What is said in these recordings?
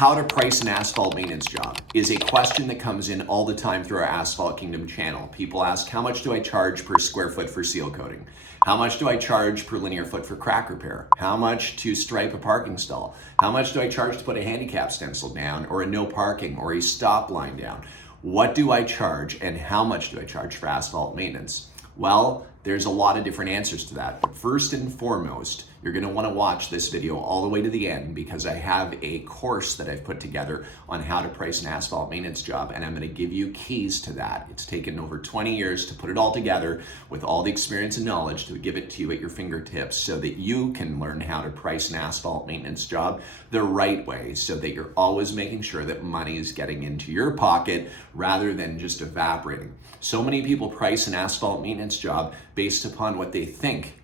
How to price an asphalt maintenance job is a question that comes in all the time through our Asphalt Kingdom channel. People ask, how much do I charge per square foot for seal coating? How much do I charge per linear foot for crack repair? How much to stripe a parking stall? How much do I charge to put a handicap stencil down, or a no parking, or a stop line down? What do I charge, and how much do I charge for asphalt maintenance? Well, there's a lot of different answers to that. But first and foremost, you're going to want to watch this video all the way to the end, because I have a course that I've put together on how to price an asphalt maintenance job, and I'm going to give you keys to that. It's taken over 20 years to put it all together with all the experience and knowledge to give it to you at your fingertips so that you can learn how to price an asphalt maintenance job the right way, so that you're always making sure that money is getting into your pocket rather than just evaporating. So many people price an asphalt maintenance job based upon what they think,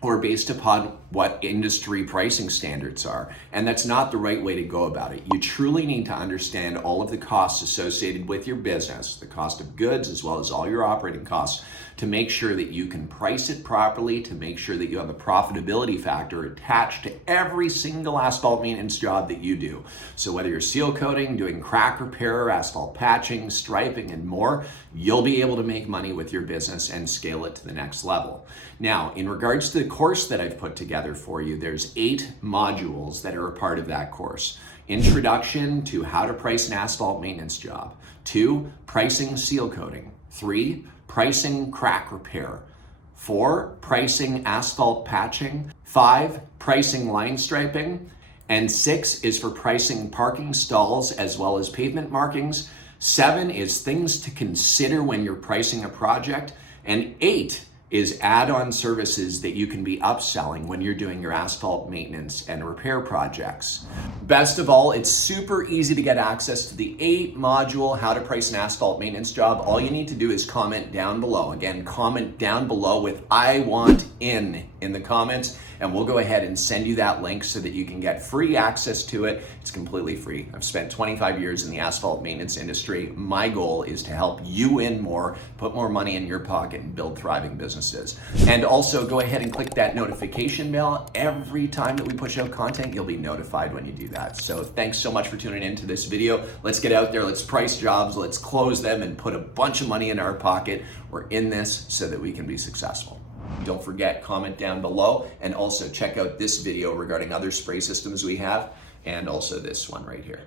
or based upon what industry pricing standards are. And that's not the right way to go about it. You truly need to understand all of the costs associated with your business, the cost of goods, as well as all your operating costs, to make sure that you can price it properly, to make sure that you have a profitability factor attached to every single asphalt maintenance job that you do. So whether you're seal coating, doing crack repair, asphalt patching, striping, and more, you'll be able to make money with your business and scale it to the next level. Now, in regards to the course that I've put together for you, there's 8 modules that are a part of that course. Introduction to how to price an asphalt maintenance job. 2, pricing seal coating. 3, pricing crack repair. 4, pricing asphalt patching. 5, pricing line striping. And 6 is for pricing parking stalls as well as pavement markings. 7 is things to consider when you're pricing a project. And 8 is add-on services that you can be upselling when you're doing your asphalt maintenance and repair projects. Best of all, it's super easy to get access to the 8-module How to Price an Asphalt Maintenance Job. All you need to do is comment down below. Again, comment down below with "I want in" the comments, and we'll go ahead and send you that link so that you can get free access to it. It's completely free. I've spent 25 years in the asphalt maintenance industry. My goal is to help you win more, put more money in your pocket, and build thriving businesses. And also go ahead and click that notification bell. Every time that we push out content, you'll be notified when you do that. So thanks so much for tuning into this video. Let's get out there, let's price jobs, let's close them, and put a bunch of money in our pocket. We're in this so that we can be successful. Don't forget, comment down below, and also check out this video regarding other spray systems we have, and also this one right here.